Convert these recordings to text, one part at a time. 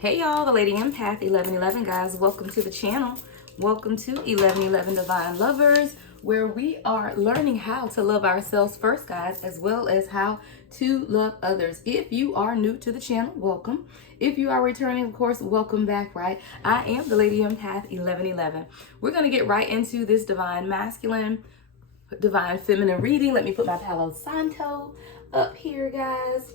Hey y'all, the Lady Empath 1111 guys, welcome to the channel. Welcome to 1111 Divine Lovers, where we are learning how to love ourselves first, guys, as well as how to love others. If you are new to the channel, welcome. If you are returning, of course, welcome back, right? I am the Lady Empath 1111. We're going to get right into this divine masculine, divine feminine reading. Let me put my Palo Santo up here, guys.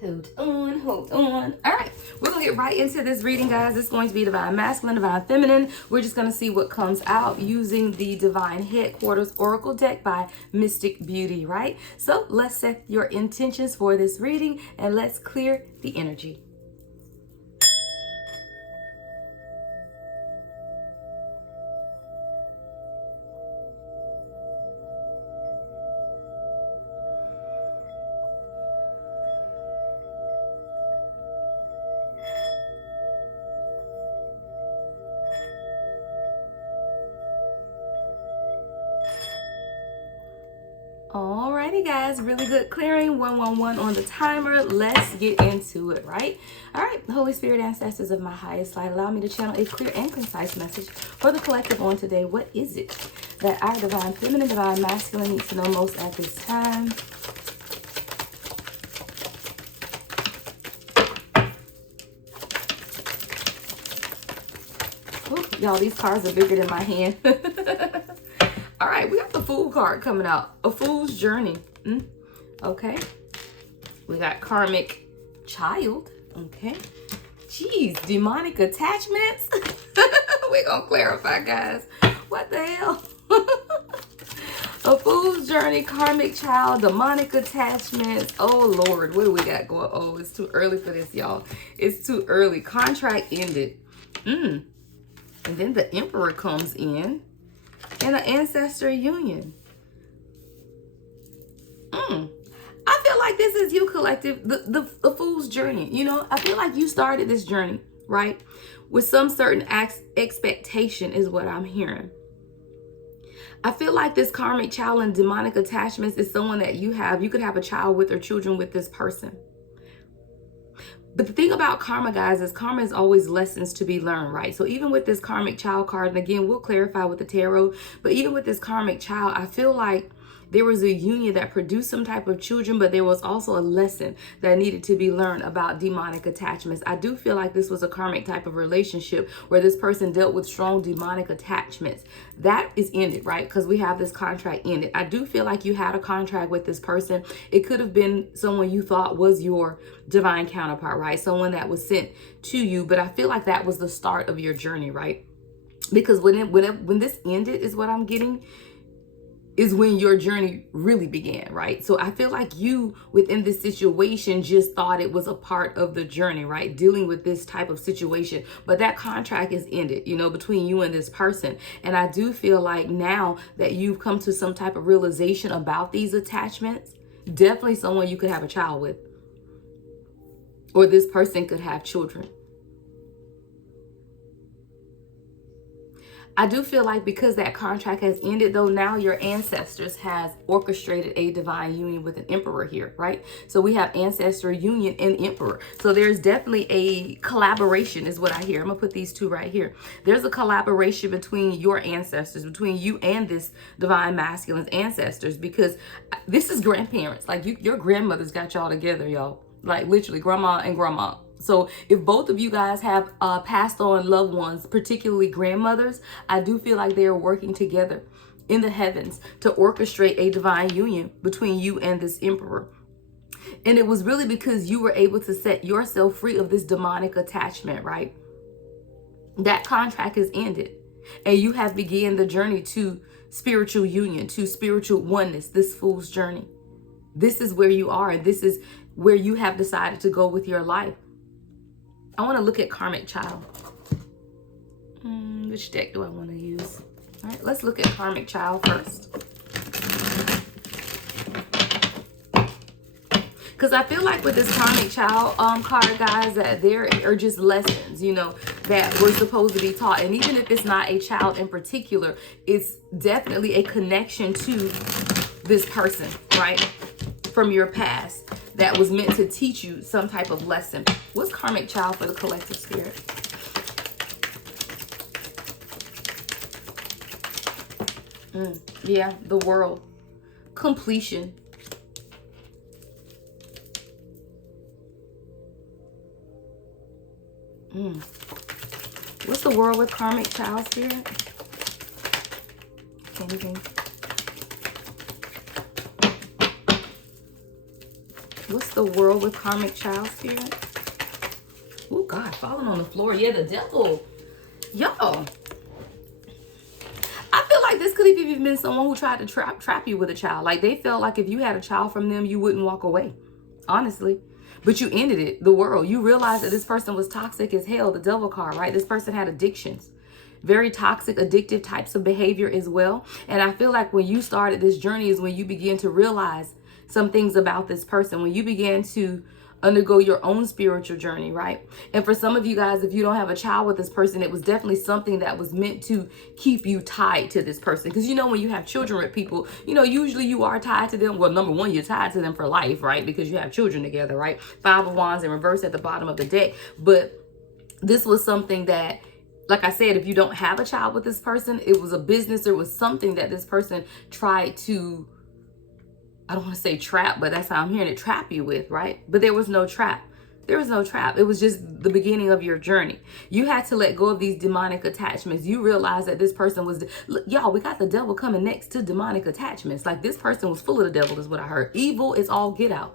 Hold on. All right, we're gonna get right into this reading, guys. It's going to be divine masculine, divine feminine. We're just gonna see what comes out using the Divine Headquarters Oracle deck by Mystic Beauty, right? So let's set your intentions for this reading and let's clear the energy. Alrighty guys, really good clearing. 111 on the timer. Let's get into it, right? All right, Holy Spirit, ancestors of my highest light, allow me to channel a clear and concise message for the collective on today. What is it that our divine feminine, divine masculine needs to know most at this time? Ooh, y'all, these cards are bigger than my hand. All right, we got the Fool card coming out. A Fool's Journey. Okay. We got Karmic Child. Okay. Jeez, demonic attachments. We're going to clarify, guys. What the hell? A Fool's Journey, Karmic Child, demonic attachments. Oh, Lord. What do we got going? Oh, it's too early for this, y'all. It's too early. Contract ended. And then the Emperor comes in. And an ancestor union. I feel like this is you, collective, the Fool's Journey. You know, I feel like you started this journey, right? With some certain expectation is what I'm hearing. I feel like this karmic child and demonic attachments is someone that you could have a child with or children with this person. But the thing about karma, guys, is karma is always lessons to be learned, right? So even with this karmic child card, and again, we'll clarify with the tarot, but even with this karmic child, I feel like there was a union that produced some type of children, but there was also a lesson that needed to be learned about demonic attachments. I do feel like this was a karmic type of relationship where this person dealt with strong demonic attachments. That is ended, right? Because we have this contract ended. I do feel like you had a contract with this person. It could have been someone you thought was your divine counterpart, right? Someone that was sent to you, but I feel like that was the start of your journey, right? Because when this ended is what I'm getting, is when your journey really began, right? So I feel like you within this situation just thought it was a part of the journey, right? Dealing with this type of situation, but that contract is ended, you know, between you and this person. And I do feel like now that you've come to some type of realization about these attachments, definitely someone you could have a child with, or this person could have children. I do feel like because that contract has ended, though, now your ancestors has orchestrated a divine union with an emperor here, right? So we have ancestor union and emperor. So there's definitely a collaboration is what I hear. I'm gonna put these two right here. There's a collaboration between your ancestors, between you and this divine masculine's ancestors, because this is grandparents. Like your grandmothers got y'all together, y'all. Like literally grandma and grandma. So if both of you guys have passed on loved ones, particularly grandmothers, I do feel like they are working together in the heavens to orchestrate a divine union between you and this emperor. And it was really because you were able to set yourself free of this demonic attachment, right? That contract is ended. And you have begun the journey to spiritual union, to spiritual oneness, this Fool's Journey. This is where you are. This is where you have decided to go with your life. I want to look at Karmic Child. Which deck do I want to use? All right, let's look at Karmic Child first. Because I feel like with this Karmic Child card, guys, that there are just lessons, you know, that were supposed to be taught. And even if it's not a child in particular, it's definitely a connection to this person, right? from your past that was meant to teach you some type of lesson. What's karmic child for the collective spirit? Yeah, the world. Completion. What's the world with karmic child spirit? Anything? What's the world with karmic child spirit? Oh God, falling on the floor. Yeah, the devil. Y'all. I feel like this could have even been someone who tried to trap you with a child. Like they felt like if you had a child from them, you wouldn't walk away. Honestly. But you ended it, the world. You realized that this person was toxic as hell, the devil card, right? This person had addictions. Very toxic, addictive types of behavior as well. And I feel like when you started this journey is when you began to realize some things about this person. When you began to undergo your own spiritual journey, right? And for some of you guys, if you don't have a child with this person, it was definitely something that was meant to keep you tied to this person. Because you know, when you have children with people, you know, usually you are tied to them. Well, number one, you're tied to them for life, right? Because you have children together, right? 5 of Wands in reverse at the bottom of the deck. But this was something that, like I said, if you don't have a child with this person, it was a business or it was something that this person tried to, I don't want to say trap, but that's how I'm hearing it, trap you with, right? But there was no trap. There was no trap. It was just the beginning of your journey. You had to let go of these demonic attachments. You realized that this person was, y'all, we got the devil coming next to demonic attachments. Like this person was full of the devil is what I heard. Evil is all get out.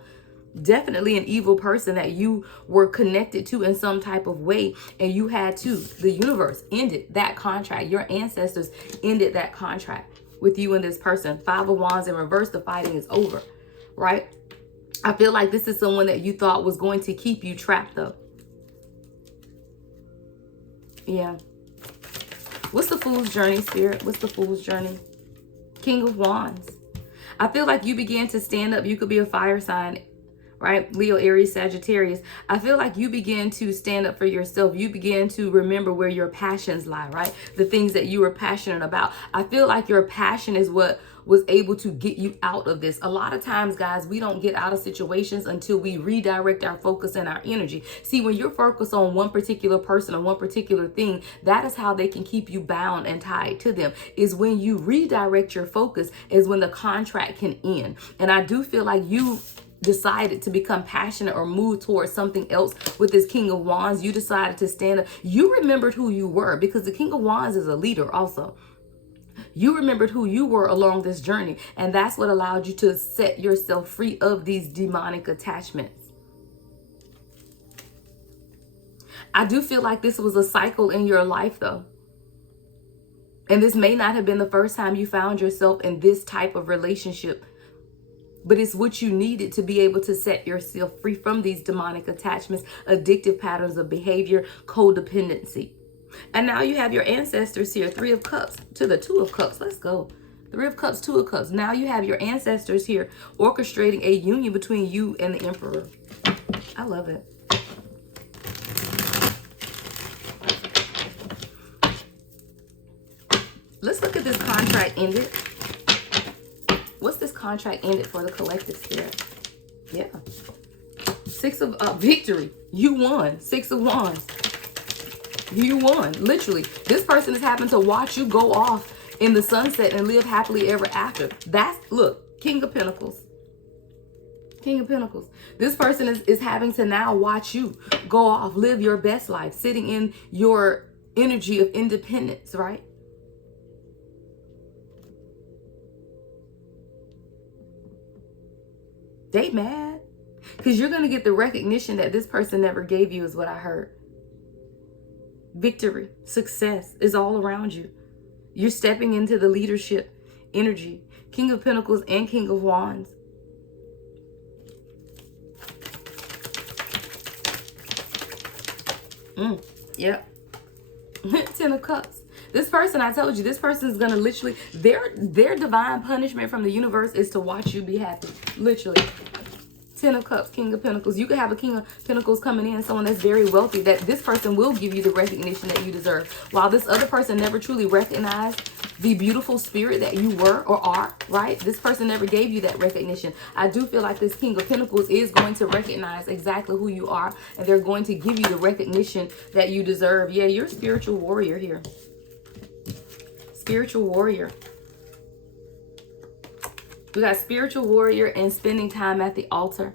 Definitely an evil person that you were connected to in some type of way. And you had to, the universe ended that contract. Your ancestors ended that contract with you and this person. 5 of Wands in reverse, the fighting is over, right? I feel like this is someone that you thought was going to keep you trapped though. Yeah. What's the Fool's journey, Spirit? What's the Fool's journey? King of Wands. I feel like you began to stand up. You could be a fire sign, right? Leo, Aries, Sagittarius. I feel like you began to stand up for yourself. You began to remember where your passions lie, right? The things that you were passionate about. I feel like your passion is what was able to get you out of this. A lot of times, guys, we don't get out of situations until we redirect our focus and our energy. See, when you're focused on one particular person or one particular thing, that is how they can keep you bound and tied to them. Is when you redirect your focus is when the contract can end. And I do feel like you decided to become passionate or move towards something else with this King of Wands. You decided to stand up. You remembered who you were, because the King of Wands is a leader also. You remembered who you were along this journey, and that's what allowed you to set yourself free of these demonic attachments. I do feel like this was a cycle in your life though. And this may not have been the first time you found yourself in this type of relationship, but it's what you needed to be able to set yourself free from these demonic attachments, addictive patterns of behavior, codependency. And now you have your ancestors here, 3 of Cups to the 2 of Cups. Let's go. 3 of Cups, 2 of Cups. Now you have your ancestors here orchestrating a union between you and the Emperor. I love it. Let's look at this contract ended. What's this contract ended for the collective spirit? Yeah. 6 of victory. You won. 6 of Wands. You won. Literally. This person is having to watch you go off in the sunset and live happily ever after. That's, look, King of Pentacles. King of Pentacles. This person is having to now watch you go off, live your best life, sitting in your energy of independence, right? They mad because you're going to get the recognition that this person never gave you is what I heard. Victory, success is all around you. You're stepping into the leadership energy. King of Pentacles and King of Wands. Yep. 10 of Cups. This person, I told you, this person is going to literally, their divine punishment from the universe is to watch you be happy. Literally. Ten of Cups, King of Pentacles. You could have a King of Pentacles coming in, someone that's very wealthy, that this person will give you the recognition that you deserve. While this other person never truly recognized the beautiful spirit that you were or are, right? This person never gave you that recognition. I do feel like this King of Pentacles is going to recognize exactly who you are, and they're going to give you the recognition that you deserve. Yeah, you're a spiritual warrior here. Spiritual warrior. We got spiritual warrior and spending time at the altar.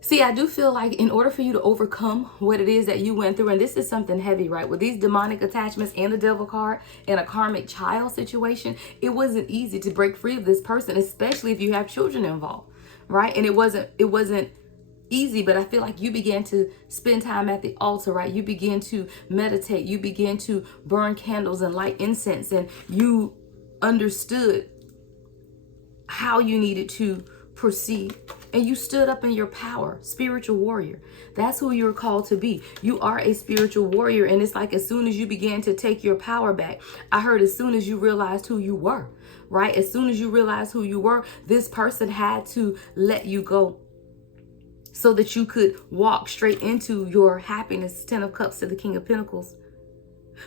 See, I do feel like in order for you to overcome what it is that you went through, and this is something heavy, right? With these demonic attachments and the devil card and a karmic child situation, it wasn't easy to break free of this person, especially if you have children involved, right? And it wasn't easy, but I feel like you began to spend time at the altar, right? You began to meditate. You began to burn candles and light incense, and you understood how you needed to proceed, and you stood up in your power. Spiritual warrior, that's who you're called to be. You are a spiritual warrior, and it's like as soon as you began to take your power back, I heard as soon as you realized who you were, right? As soon as you realized who you were, this person had to let you go so that you could walk straight into your happiness. 10 of Cups to the King of Pentacles.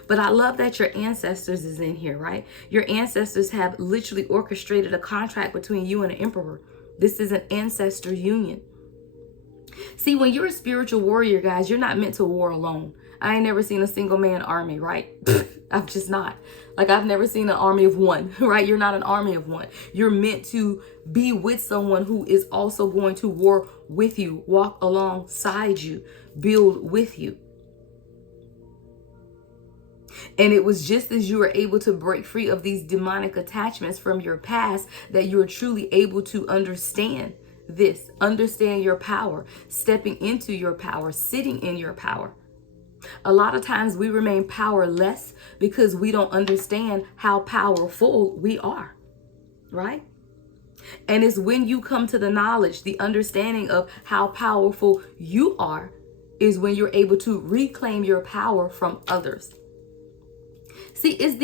But I love that your ancestors is in here, right? Your ancestors have literally orchestrated a contract between you and an emperor. This is an ancestor union. See, when you're a spiritual warrior, guys, you're not meant to war alone. I ain't never seen a single man army, right? I've just not. Like, I've never seen an army of one, right? You're not an army of one. You're meant to be with someone who is also going to war with you, walk alongside you, build with you. And it was just as you were able to break free of these demonic attachments from your past that you were truly able to understand this, understand your power, stepping into your power, sitting in your power. A lot of times we remain powerless because we don't understand how powerful we are, right? And it's when you come to the knowledge, the understanding of how powerful you are, is when you're able to reclaim your power from others. See, it's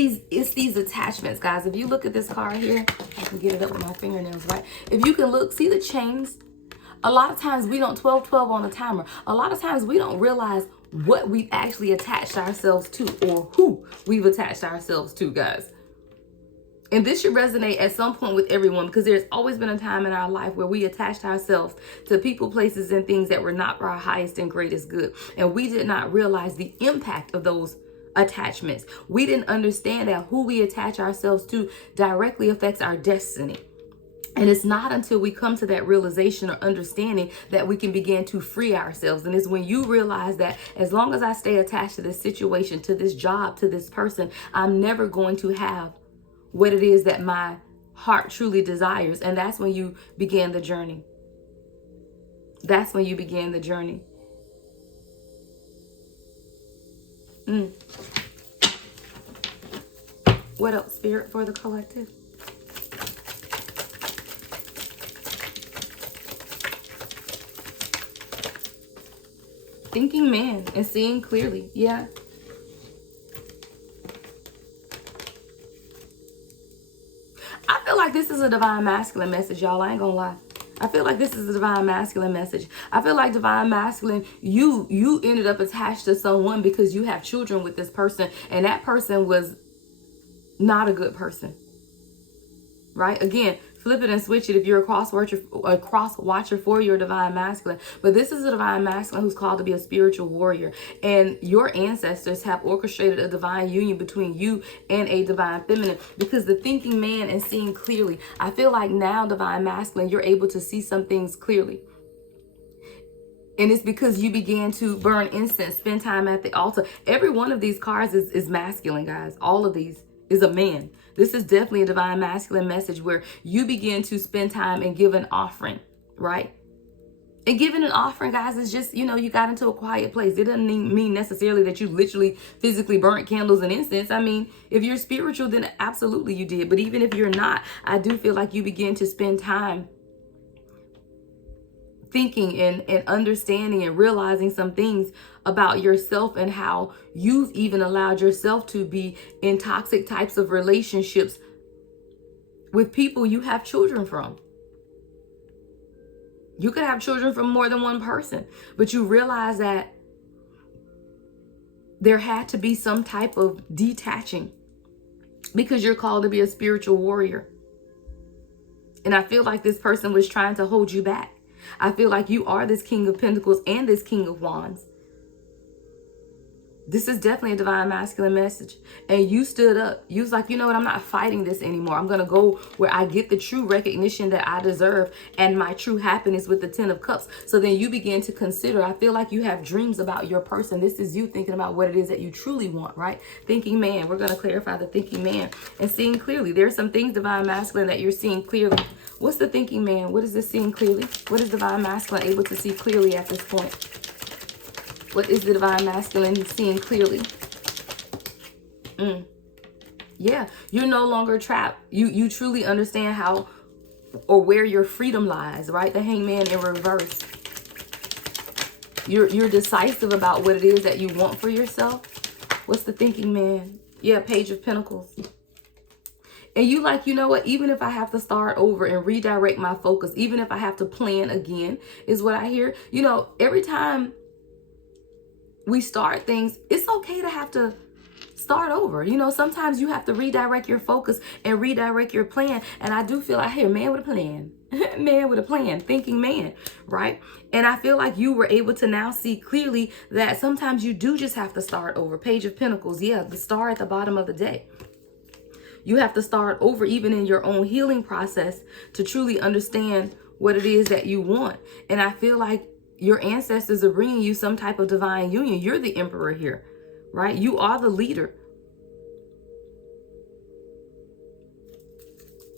these attachments, guys. If you look at this card here, I can get it up with my fingernails, right? If you can look, see the chains? A lot of times we don't 12-12 on the timer. A lot of times we don't realize what we've actually attached ourselves to, or who we've attached ourselves to, guys. And this should resonate at some point with everyone, because there's always been a time in our life where we attached ourselves to people, places, and things that were not for our highest and greatest good. And we did not realize the impact of those attachments. We didn't understand that who we attach ourselves to directly affects our destiny. And it's not until we come to that realization or understanding that we can begin to free ourselves. And it's when you realize that as long as I stay attached to this situation, to this job, to this person, I'm never going to have what it is that my heart truly desires. And that's when you begin the journey. That's when you begin the journey. What else, Spirit, for the collective? Thinking man and seeing clearly. Yeah. I feel like this is a divine masculine message, y'all. I ain't gonna lie. I feel like this is a divine masculine message. I feel like divine masculine, you ended up attached to someone because you have children with this person, and that person was not a good person, right? Again, flip it and switch it if you're a cross watcher for your divine masculine. But this is a divine masculine who's called to be a spiritual warrior. And your ancestors have orchestrated a divine union between you and a divine feminine. Because the thinking man and seeing clearly, I feel like now, divine masculine, you're able to see some things clearly. And it's because you began to burn incense, spend time at the altar. Every one of these cards is masculine, guys. All of these is a man. This is definitely a divine masculine message where you begin to spend time and give an offering, right? And giving an offering, guys, is just, you got into a quiet place. It doesn't mean necessarily that you literally physically burnt candles and incense. I mean, if you're spiritual, then absolutely you did. But even if you're not, I do feel like you begin to spend time thinking and understanding and realizing some things about yourself and how you've even allowed yourself to be in toxic types of relationships with people you have children from. You could have children from more than one person, but you realize that there had to be some type of detaching because you're called to be a spiritual warrior. And I feel like this person was trying to hold you back. I feel like you are this King of Pentacles and this King of Wands. This is definitely a divine masculine message. And you stood up. You was like, you know what? I'm not fighting this anymore. I'm going to go where I get the true recognition that I deserve and my true happiness with the 10 of Cups. So then you begin to consider, I feel like you have dreams about your person. This is you thinking about what it is that you truly want, right? Thinking man. We're going to clarify the thinking man and seeing clearly. There's some things, divine masculine, that you're seeing clearly. What's the thinking man? What is this seeing clearly? What is divine masculine able to see clearly at this point? What is the divine masculine seeing clearly? Yeah, you're no longer trapped. You truly understand how or where your freedom lies, right? The Hangman in reverse. You're decisive about what it is that you want for yourself. What's the thinking man? Yeah, Page of Pentacles. And you like, you know what? Even if I have to start over and redirect my focus, even if I have to plan again, is what I hear. You know, every time we start things, it's okay to have to start over. You know, sometimes you have to redirect your focus and redirect your plan. And I do feel like, hey, man with a plan. Man with a plan, thinking man, right? And I feel like you were able to now see clearly that sometimes you do just have to start over. Page of Pentacles, yeah, the star at the bottom of the day. You have to start over even in your own healing process to truly understand what it is that you want. And I feel like your ancestors are bringing you some type of divine union. You're the emperor here, right? You are the leader.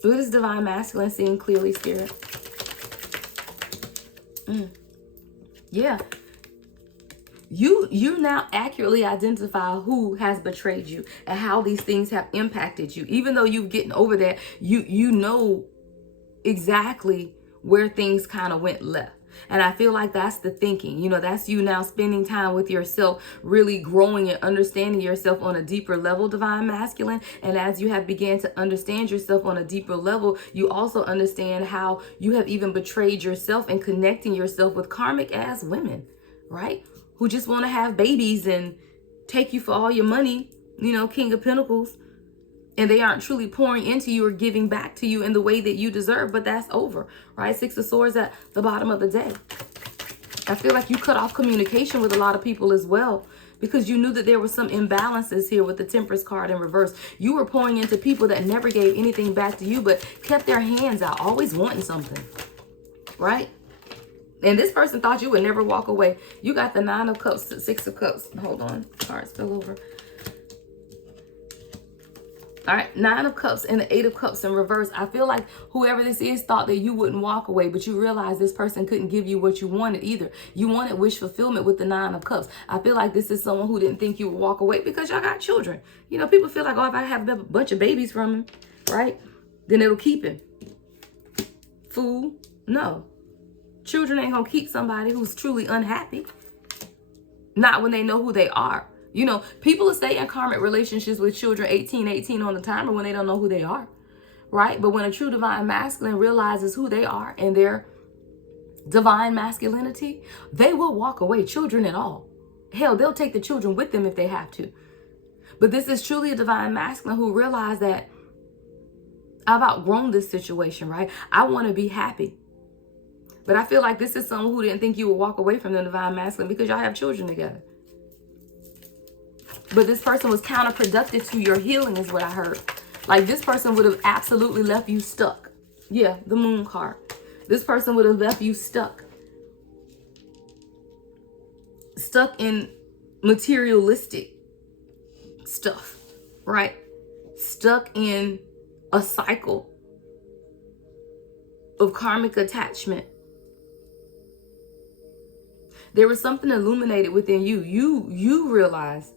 What is divine masculine seeing clearly, Spirit? Yeah. You now accurately identify who has betrayed you and how these things have impacted you. Even though you've gotten over that, you know exactly where things kind of went left. And I feel like that's the thinking. You know, that's you now spending time with yourself, really growing and understanding yourself on a deeper level, divine masculine. And as you have began to understand yourself on a deeper level, you also understand how you have even betrayed yourself and connecting yourself with karmic ass women, right? Who just want to have babies and take you for all your money, you know, King of Pentacles. And they aren't truly pouring into you or giving back to you in the way that you deserve. But that's over, right? Six of Swords at the bottom of the day. I feel like you cut off communication with a lot of people as well, because you knew that there were some imbalances here with the Temperance card in reverse. You were pouring into people that never gave anything back to you, but kept their hands out, always wanting something, right? And this person thought you would never walk away. You got the 9 of Cups, 6 of Cups. Hold on, cards fell over. All right, 9 of Cups and the 8 of Cups in reverse. I feel like whoever this is thought that you wouldn't walk away, but you realize this person couldn't give you what you wanted either. You wanted wish fulfillment with the 9 of Cups. I feel like this is someone who didn't think you would walk away because y'all got children. You know, people feel like, oh, if I have a bunch of babies from him, right, then it'll keep him. Fool, no. Children ain't gonna keep somebody who's truly unhappy. Not when they know who they are. You know, people will stay in karmic relationships with children 18 on the timer when they don't know who they are, right? But when a true divine masculine realizes who they are and their divine masculinity, they will walk away, children and all. Hell, they'll take the children with them if they have to. But this is truly a divine masculine who realized that I've outgrown this situation, right? I want to be happy. But I feel like this is someone who didn't think you would walk away from the divine masculine because y'all have children together. But this person was counterproductive to your healing is what I heard. Like this person would have absolutely left you stuck. Yeah, the Moon card. This person would have left you stuck. Stuck in materialistic stuff, right? Stuck in a cycle of karmic attachment. There was something illuminated within you. You realized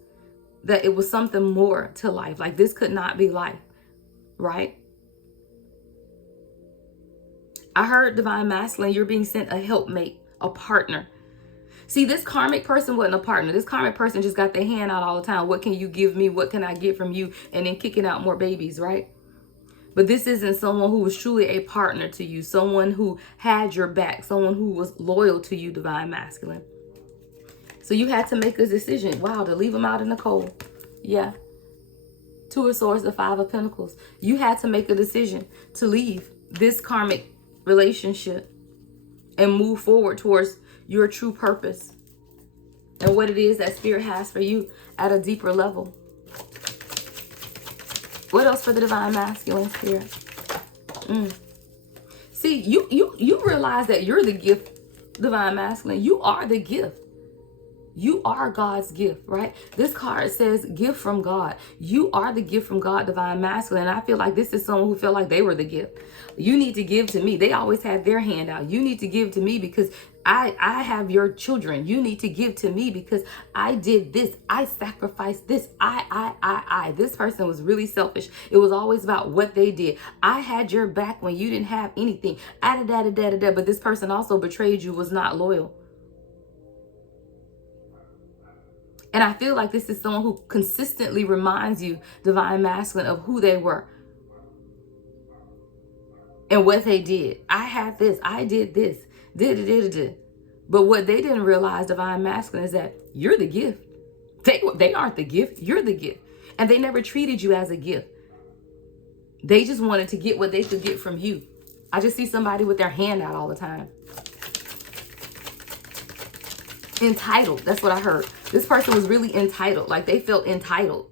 that it was something more to life. Like this could not be life, right? I heard divine masculine, you're being sent a helpmate, a partner. See, this karmic person wasn't a partner. This karmic person just got their hand out all the time. What can you give me? What can I get from you? And then kicking out more babies, right? But this isn't someone who was truly a partner to you, someone who had your back, someone who was loyal to you, divine masculine. So you had to make a decision, wow, to leave them out in the cold. Yeah. Two of Swords, the Five of Pentacles. You had to make a decision to leave this karmic relationship and move forward towards your true purpose and what it is that Spirit has for you at a deeper level. What else for the divine masculine, Spirit? See, you realize that you're the gift, divine masculine. You are the gift. You are God's gift, right? This card says gift from God. You are the gift from God, divine masculine. And I feel like this is someone who felt like they were the gift. You need to give to me. They always had their hand out. You need to give to me because I have your children. You need to give to me because I did this. I sacrificed this. I. This person was really selfish. It was always about what they did. I had your back when you didn't have anything. But this person also betrayed you, was not loyal. And I feel like this is someone who consistently reminds you, divine masculine, of who they were and what they did. I had this. I did this. Did. But what they didn't realize, divine masculine, is that you're the gift. They aren't the gift. You're the gift. And they never treated you as a gift. They just wanted to get what they could get from you. I just see somebody with their hand out all the time. Entitled. That's what I heard. This person was really entitled. Like they felt entitled.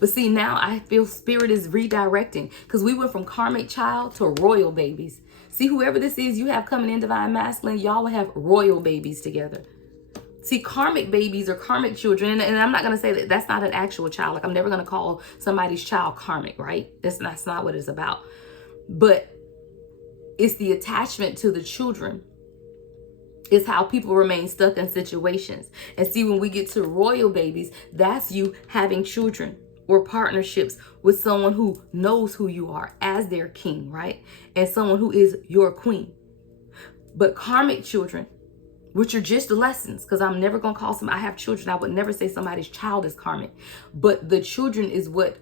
But see, now I feel Spirit is redirecting because we went from karmic child to royal babies. See, whoever this is you have coming in, divine masculine, y'all will have royal babies together. See, karmic babies or karmic children, and I'm not going to say that that's not an actual child. Like I'm never going to call somebody's child karmic, right? That's not what it's about. But it's the attachment to the children. Is how people remain stuck in situations. And see, when we get to royal babies, that's you having children or partnerships with someone who knows who you are as their king, right? And someone who is your queen. But karmic children, which are just the lessons, because I'm never going to call I have children. I would never say somebody's child is karmic. But the children is what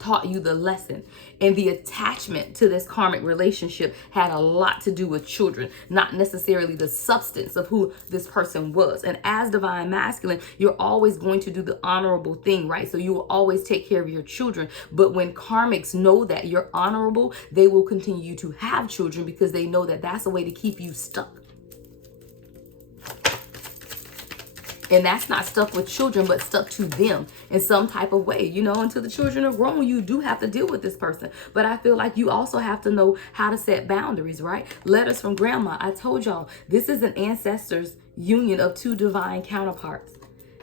taught you the lesson. And the attachment to this karmic relationship had a lot to do with children, not necessarily the substance of who this person was. And as divine masculine, you're always going to do the honorable thing, right? So you will always take care of your children. But when karmics know that you're honorable, they will continue to have children because they know that that's a way to keep you stuck. And that's not stuck with children, but stuck to them in some type of way, you know, until the children are grown, you do have to deal with this person. But I feel like you also have to know how to set boundaries, right? Letters from grandma. I told y'all, this is an ancestors union of two divine counterparts.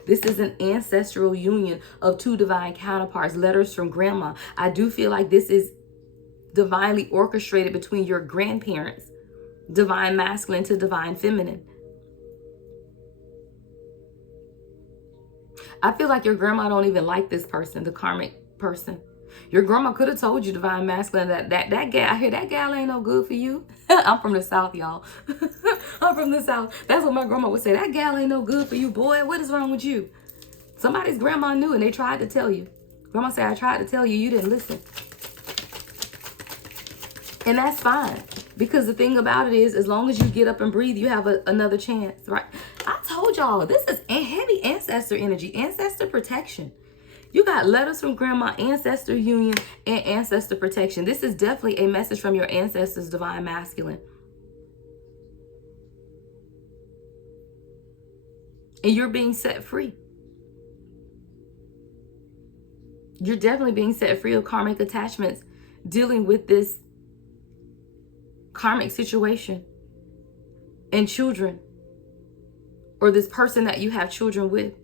This is an ancestral union of two divine counterparts. Letters from grandma. I do feel like this is divinely orchestrated between your grandparents, divine masculine to divine feminine. I feel like your grandma don't even like this person, the karmic person. Your grandma could have told you, divine masculine, that gal, I hear that gal ain't no good for you. I'm from the South, y'all. I'm from the South. That's what my grandma would say. That gal ain't no good for you, boy. What is wrong with you? Somebody's grandma knew and they tried to tell you. Grandma said, I tried to tell you, you didn't listen. And that's fine. Because the thing about it is, as long as you get up and breathe, you have another chance, right? I told y'all, this is heavy ancestor energy, ancestor protection. You got letters from grandma, ancestor union, and ancestor protection. This is definitely a message from your ancestors, divine masculine. And you're being set free. You're definitely being set free of karmic attachments, dealing with this karmic situation and children, or this person that you have children with.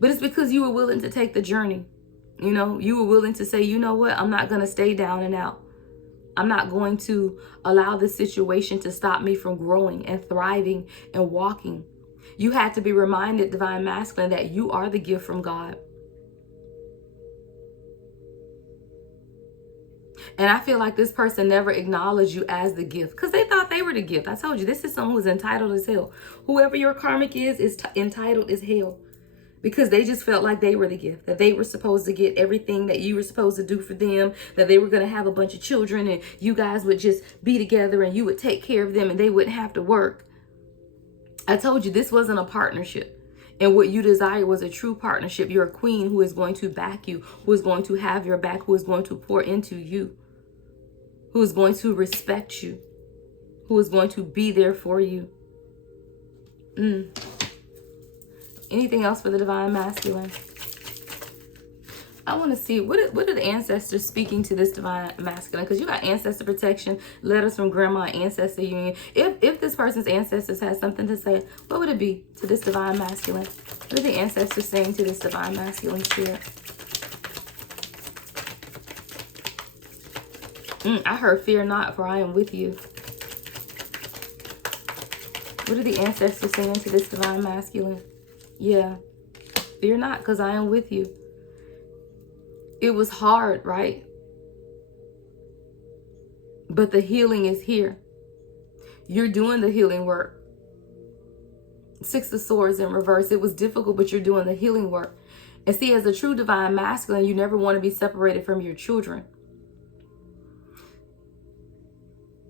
But it's because you were willing to take the journey. You know, you were willing to say, you know what, I'm not going to stay down and out. I'm not going to allow this situation to stop me from growing and thriving and walking. You had to be reminded, divine masculine, that you are the gift from God. And I feel like this person never acknowledged you as the gift because they thought they were the gift. I told you, this is someone who's entitled as hell. Whoever your karmic is entitled as hell because they just felt like they were the gift, that they were supposed to get everything that you were supposed to do for them, that they were going to have a bunch of children and you guys would just be together and you would take care of them and they wouldn't have to work. I told you this wasn't a partnership. And what you desire was a true partnership. You're a queen who is going to back you, who is going to have your back, who is going to pour into you, who is going to respect you, who is going to be there for you. Anything else for the divine masculine? I want to see, what are the ancestors speaking to this divine masculine? Because you got ancestor protection, letters from grandma, ancestor union. If this person's ancestors has something to say, what would it be to this divine masculine? What are the ancestors saying to this divine masculine spirit? I heard, fear not, for I am with you. What are the ancestors saying to this divine masculine? Yeah, fear not, because I am with you. It was hard, right? But the healing is here. You're doing the healing work. Six of Swords in reverse. It was difficult, but you're doing the healing work. And see, as a true divine masculine, you never want to be separated from your children.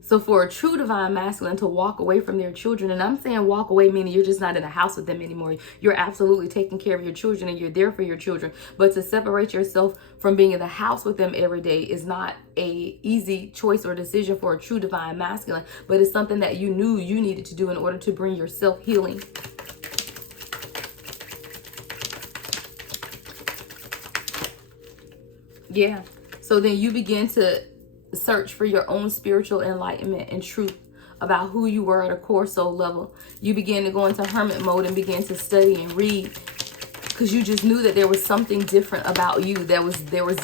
So for a true divine masculine to walk away from their children, and I'm saying walk away meaning you're just not in the house with them anymore. You're absolutely taking care of your children and you're there for your children. But to separate yourself from being in the house with them every day is not a easy choice or decision for a true divine masculine. But it's something that you knew you needed to do in order to bring yourself healing. Yeah. So then you begin to search for your own spiritual enlightenment and truth about who you were at a core soul level. You begin to go into hermit mode and begin to study and read, because you just knew that there was something different about you. There was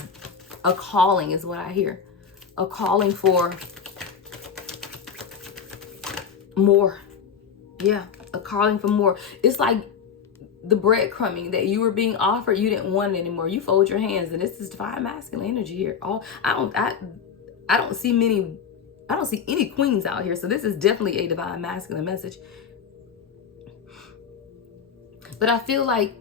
a calling, is what I hear. A calling for more. Yeah, a calling for more. It's like the breadcrumbing that you were being offered, you didn't want it anymore. You fold your hands, and this is divine masculine energy here. I don't see any queens out here. So this is definitely a divine masculine message. But I feel like,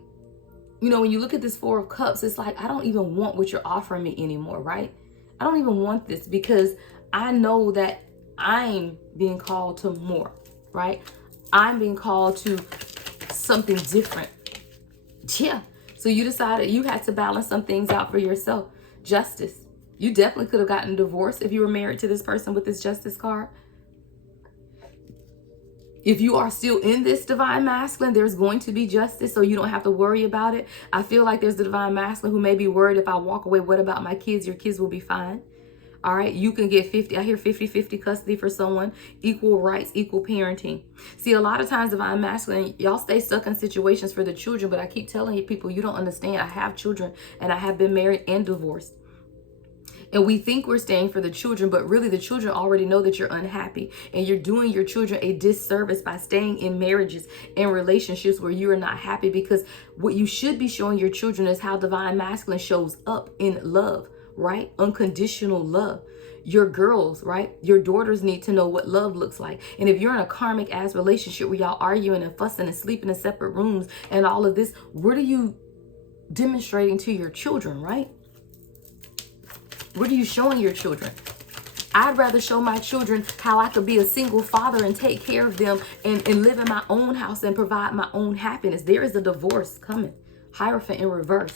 you know, when you look at this Four of Cups, it's like, I don't even want what you're offering me anymore, right? I don't even want this, because I know that I'm being called to more, right? I'm being called to something different. Yeah. So you decided you had to balance some things out for yourself. Justice. You definitely could have gotten divorced if you were married to this person with this Justice card. If you are still in this divine masculine, there's going to be justice, so you don't have to worry about it. I feel like there's the divine masculine who may be worried, if I walk away, what about my kids? Your kids will be fine. All right, you can get 50-50 custody for someone, equal rights, equal parenting. See, a lot of times divine masculine, y'all stay stuck in situations for the children, but I keep telling you people, you don't understand. I have children and I have been married and divorced. And we think we're staying for the children, but really the children already know that you're unhappy, and you're doing your children a disservice by staying in marriages and relationships where you are not happy, because what you should be showing your children is how divine masculine shows up in love, right? Unconditional love. Your girls, right? Your daughters need to know what love looks like. And if you're in a karmic ass relationship where y'all arguing and fussing and sleeping in separate rooms and all of this, what are you demonstrating to your children, right? What are you showing your children? I'd rather show my children how I could be a single father and take care of them and live in my own house and provide my own happiness. There is a divorce coming. Hierophant in reverse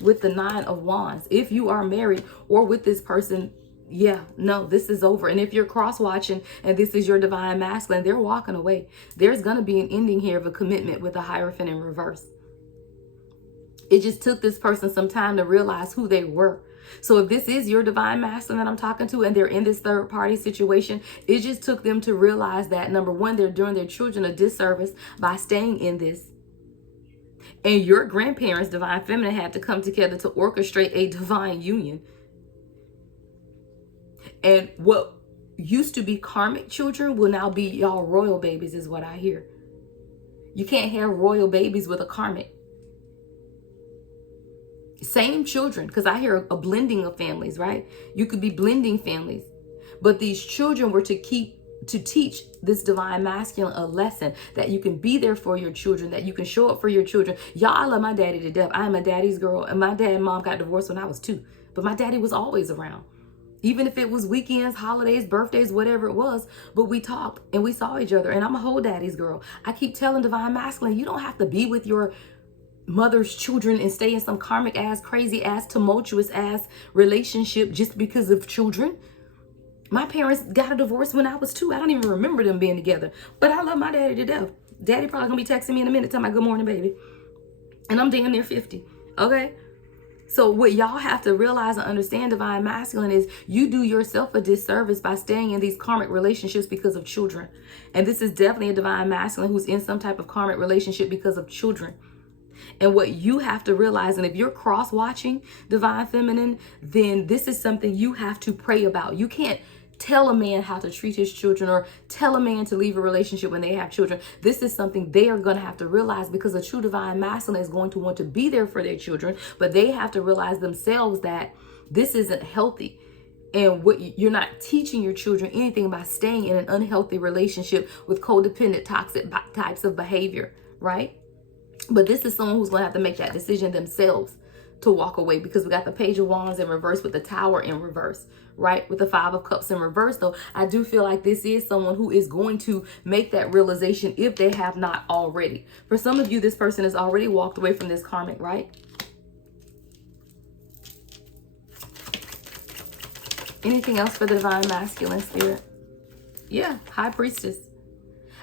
with the 9 of Wands. If you are married or with this person, yeah, no, this is over. And if you're cross-watching and this is your divine masculine, they're walking away. There's going to be an ending here of a commitment with the Hierophant in reverse. It just took this person some time to realize who they were. So if this is your divine masculine that I'm talking to and they're in this third party situation, it just took them to realize that, number one, they're doing their children a disservice by staying in this. And your grandparents, divine feminine, had to come together to orchestrate a divine union. And what used to be karmic children will now be y'all royal babies, is what I hear. You can't have royal babies with a karmic. Same children, because I hear a blending of families, right? You could be blending families. But these children were to keep to teach this divine masculine a lesson that you can be there for your children, that you can show up for your children. Y'all, I love my daddy to death. I am a daddy's girl, and my dad and mom got divorced when I was 2, but my daddy was always around. Even if it was weekends, holidays, birthdays, whatever it was, but we talked and we saw each other, and I'm a whole daddy's girl. I keep telling divine masculine, you don't have to be with your mother's children and stay in some karmic ass, crazy ass, tumultuous ass relationship just because of children. My parents got a divorce when I was 2. I don't even remember them being together, but I love my daddy to death. Daddy probably gonna be texting me in a minute telling me good morning, baby. And I'm damn near 50, okay? So what y'all have to realize and understand, divine masculine, is you do yourself a disservice by staying in these karmic relationships because of children. And this is definitely a divine masculine who's in some type of karmic relationship because of children. And what you have to realize, and if you're cross-watching divine feminine, then this is something you have to pray about. You can't tell a man how to treat his children or tell a man to leave a relationship when they have children. This is something they are going to have to realize, because a true divine masculine is going to want to be there for their children, but they have to realize themselves that this isn't healthy. And what you're not teaching your children anything by staying in an unhealthy relationship with codependent, toxic types of behavior, right? But this is someone who's going to have to make that decision themselves to walk away, because we got the Page of Wands in reverse with the Tower in reverse, right? With the 5 of Cups in reverse, though, I do feel like this is someone who is going to make that realization if they have not already. For some of you, this person has already walked away from this karmic, right? Anything else for the divine masculine spirit? Yeah, High Priestess.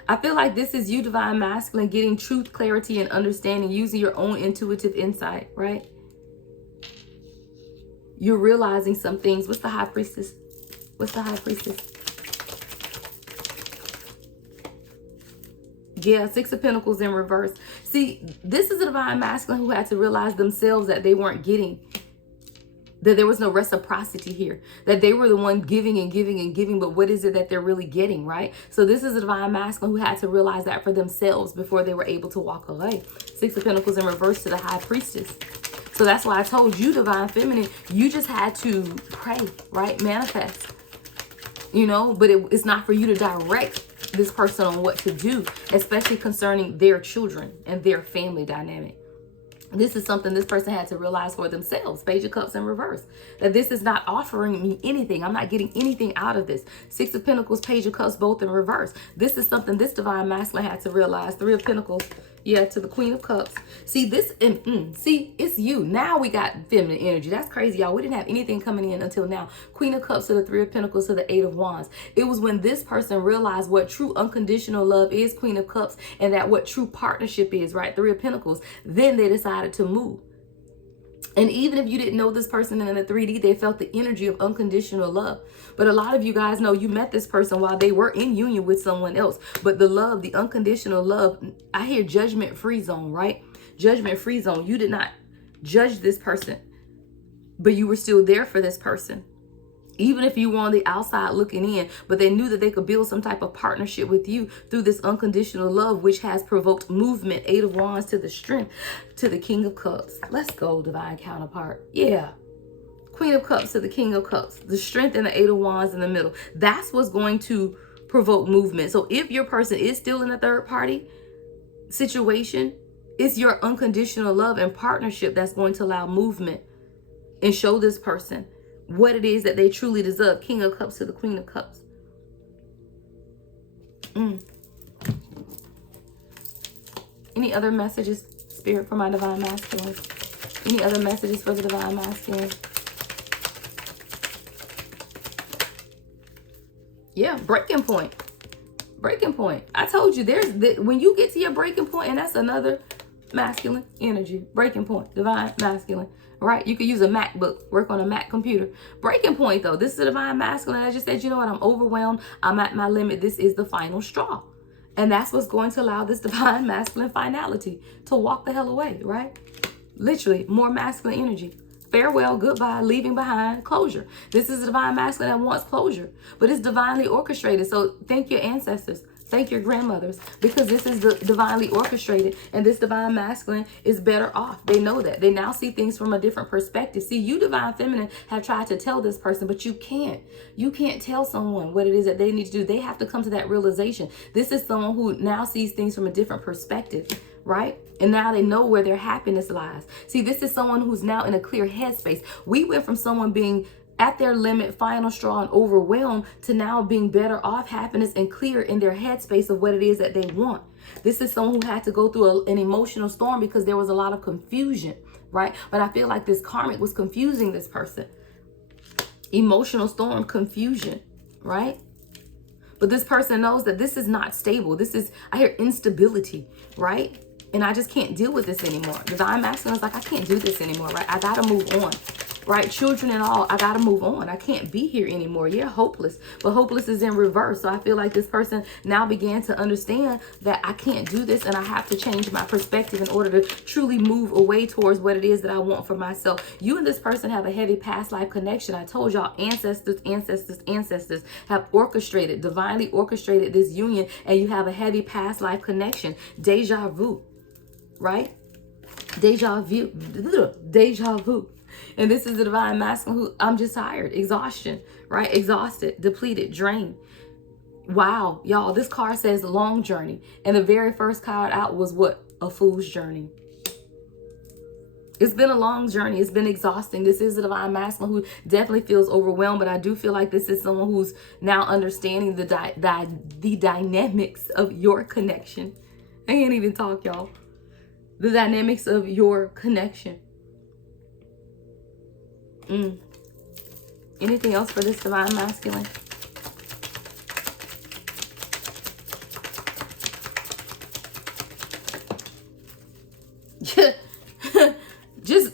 I feel like this is you, divine masculine, getting truth, clarity, and understanding, using your own intuitive insight, right? You're realizing some things. What's the High Priestess? What's the High Priestess? Yeah, 6 of Pentacles in reverse. See, this is a divine masculine who had to realize themselves that they weren't getting, that there was no reciprocity here, that they were the one giving and giving and giving, but what is it that they're really getting, right? So this is a divine masculine who had to realize that for themselves before they were able to walk away. 6 of Pentacles in reverse to the High Priestess. So that's why I told you, divine feminine, you just had to pray, right? Manifest, you know, but it's not for you to direct this person on what to do, especially concerning their children and their family dynamic. This is something this person had to realize for themselves. Page of Cups in reverse. That this is not offering me anything. I'm not getting anything out of this. 6 of Pentacles, Page of Cups, both in reverse. This is something this divine masculine had to realize. 3 of Pentacles, yeah, to the Queen of Cups. See, this, see, it's you. Now we got feminine energy. That's crazy, y'all. We didn't have anything coming in until now. Queen of Cups to the 3 of Pentacles to the 8 of Wands. It was when this person realized what true unconditional love is, Queen of Cups, and that what true partnership is, right? 3 of Pentacles. Then they decided to move. And even if you didn't know this person in the 3D, they felt the energy of unconditional love. But a lot of you guys know you met this person while they were in union with someone else. But the love, the unconditional love, I hear judgment-free zone, right? Judgment-free zone. You did not judge this person, but you were still there for this person. Even if you were on the outside looking in, but they knew that they could build some type of partnership with you through this unconditional love, which has provoked movement. 8 of Wands to the Strength, to the King of Cups. Let's go, divine counterpart. Yeah. Queen of Cups to the King of Cups. The Strength and the 8 of Wands in the middle. That's what's going to provoke movement. So if your person is still in a third party situation, it's your unconditional love and partnership that's going to allow movement and show this person what it is that they truly deserve. King of Cups to the Queen of Cups. Any other messages, Spirit, for my divine masculine? Any other messages for the divine masculine? Yeah, breaking point. Breaking point. I told you, when you get to your breaking point, and that's another masculine energy. Breaking point, divine masculine. Right? You could use a MacBook, work on a Mac computer. Breaking point, though. This is a divine masculine. I just said, you know what? I'm overwhelmed. I'm at my limit. This is the final straw. And that's what's going to allow this divine masculine finality to walk the hell away, right? Literally, more masculine energy. Farewell, goodbye, leaving behind, closure. This is a divine masculine that wants closure, but it's divinely orchestrated. So thank your ancestors. Thank your grandmothers, because this is the divinely orchestrated, and this divine masculine is better off. They know that. They now see things from a different perspective. See, you divine feminine have tried to tell this person, but you can't. You can't tell someone what it is that they need to do. They have to come to that realization. This is someone who now sees things from a different perspective, right? And now they know where their happiness lies. See, this is someone who's now in a clear headspace. We went from someone being at their limit, final straw, and overwhelmed, to now being better off, happiness, and clear in their headspace of what it is that they want. This is someone who had to go through an emotional storm because there was a lot of confusion, right? But I feel like this karmic was confusing this person. Emotional storm, confusion, right? But this person knows that this is not stable. This is, I hear instability, right? And I just can't deal with this anymore. Divine masculine is like, I can't do this anymore, right? I gotta move on. Right? Children and all, I gotta move on. I can't be here anymore. Yeah, hopeless. But hopeless is in reverse. So I feel like this person now began to understand that I can't do this, and I have to change my perspective in order to truly move away towards what it is that I want for myself. You and this person have a heavy past life connection. I told y'all, ancestors have orchestrated, divinely orchestrated this union, and you have a heavy past life connection. Deja vu, right? Deja vu. Deja vu. And this is the divine masculine who, I'm just tired, exhaustion, right? Exhausted, depleted, drained. Wow, y'all, this card says long journey. And the very first card out was what? A fool's journey. It's been a long journey. It's been exhausting. This is the divine masculine who definitely feels overwhelmed, but I do feel like this is someone who's now understanding the dynamics of your connection. I can't even talk, y'all. The dynamics of your connection. Anything else for this divine masculine?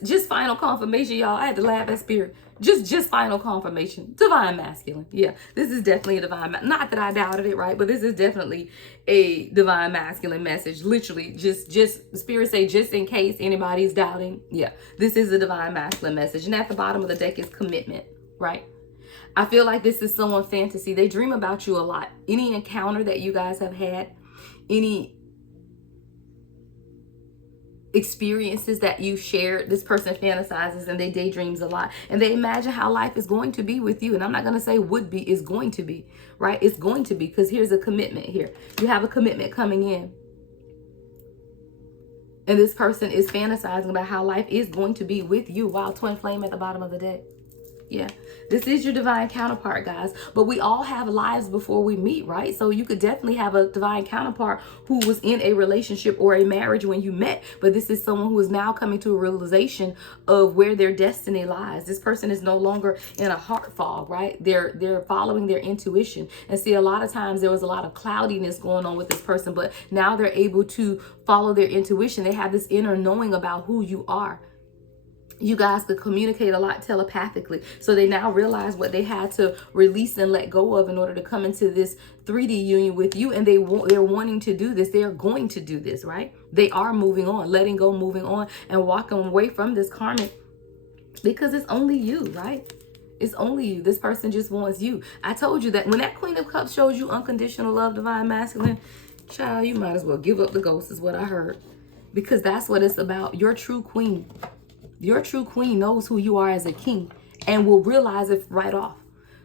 just final confirmation, y'all. I had to laugh at spirit. Just final confirmation. Divine masculine. Yeah, this is definitely a divine, not that I doubted it, right? But this is definitely a divine masculine message. Literally, just spirit say, just in case anybody's doubting. Yeah, this is a divine masculine message. And at the bottom of the deck is commitment, right? I feel like this is someone fantasy. They dream about you a lot. Any encounter that you guys have had, any experiences that you shared, this person fantasizes and they daydreams a lot, and they imagine how life is going to be with you. And I'm not going to say would be, is going to be, right? It's going to be, because here's a commitment here. You have a commitment coming in, and this person is fantasizing about how life is going to be with you. Wow, twin flame at the bottom of the deck. Yeah, this is your divine counterpart, guys. But we all have lives before we meet, right? So you could definitely have a divine counterpart who was in a relationship or a marriage when you met. But this is someone who is now coming to a realization of where their destiny lies. This person is no longer in a heart fog, right? They're following their intuition. And see, a lot of times there was a lot of cloudiness going on with this person, but now they're able to follow their intuition. They have this inner knowing about who you are. You guys could communicate a lot telepathically. So they now realize what they had to release and let go of in order to come into this 3D union with you. And they're wanting to do this. They are going to do this, right? They are moving on, letting go, moving on, and walking away from this karmic, because it's only you, right? It's only you. This person just wants you. I told you that when that Queen of Cups shows you unconditional love, divine masculine, child, you might as well give up the ghost, is what I heard. Because that's what it's about. Your true queen. Your true queen knows who you are as a king and will realize it right off.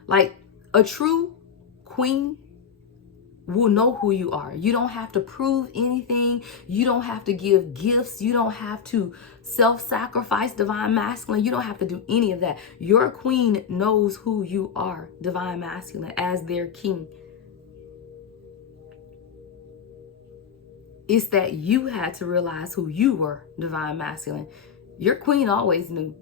Like, a true queen will know who you are. You don't have to prove anything. You don't have to give gifts. You don't have to self-sacrifice, divine masculine. You don't have to do any of that. Your queen knows who you are, divine masculine, as their king. It's that you had to realize who you were, divine masculine. Your queen always knew.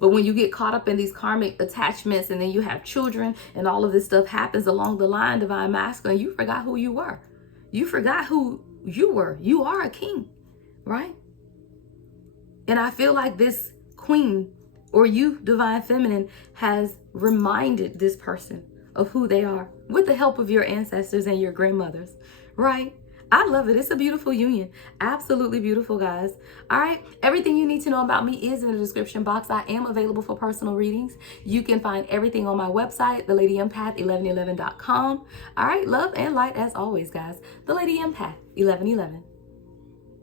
But when you get caught up in these karmic attachments, and then you have children and all of this stuff happens along the line, divine masculine, you forgot who you were. You forgot who you were. You are a king, right? And I feel like this queen, or you, divine feminine, has reminded this person of who they are with the help of your ancestors and your grandmothers, right? I love it. It's a beautiful union. Absolutely beautiful, guys. All right. Everything you need to know about me is in the description box. I am available for personal readings. You can find everything on my website, thelady1111.com. All right. Love and light as always, guys. The Lady Empath 1111.